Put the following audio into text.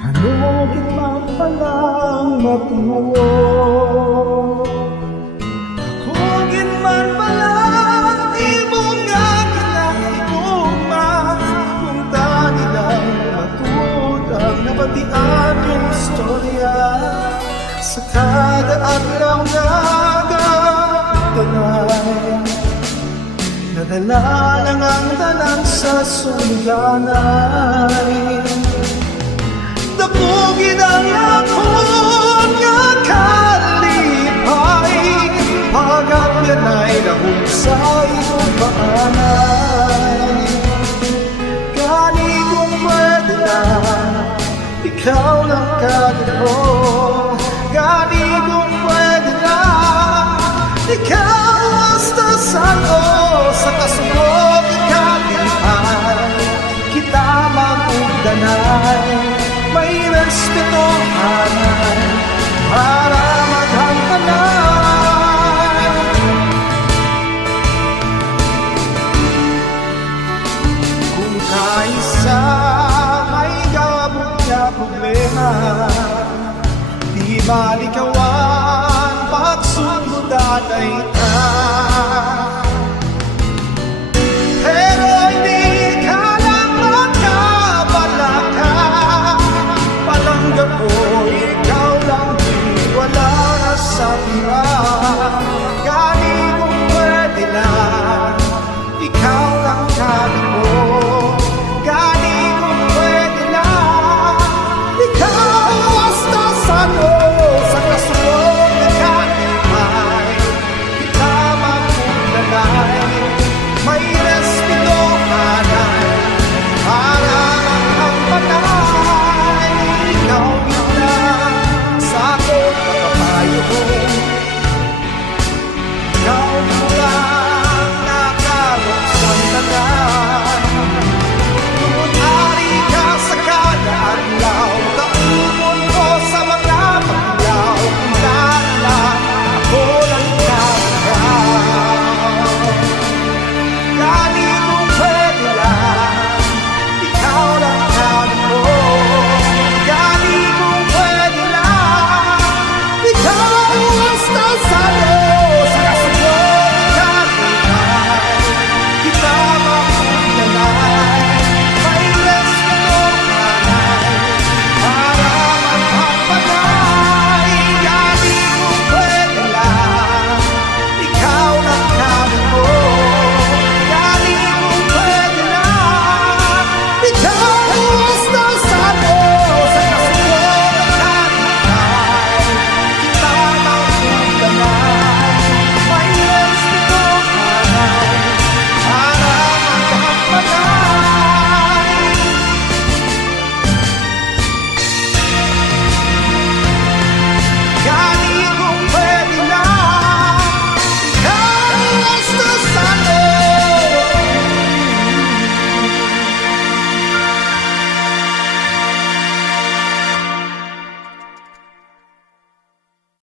Hanugin man palang matuwo, hanugin man palang imong nga kinaiguma, kung tani lang matuod ang nabatian yung istorya sa kada adlaw nga gagawin. Nadala lang ang tanan sa suliganay, dapugin ang akong nga kalipay, pagkat yan ay nahusay kong paanay. Gani kung pwede na, ikaw lang kagano. Gani kung pwede na, ikaw basta sa'yo. Sa kasunod kalipay, kita magugdanay, may respetuhan para maghantanan. Kung kaisa may gabog niya problema, di malikawan pagsunod ay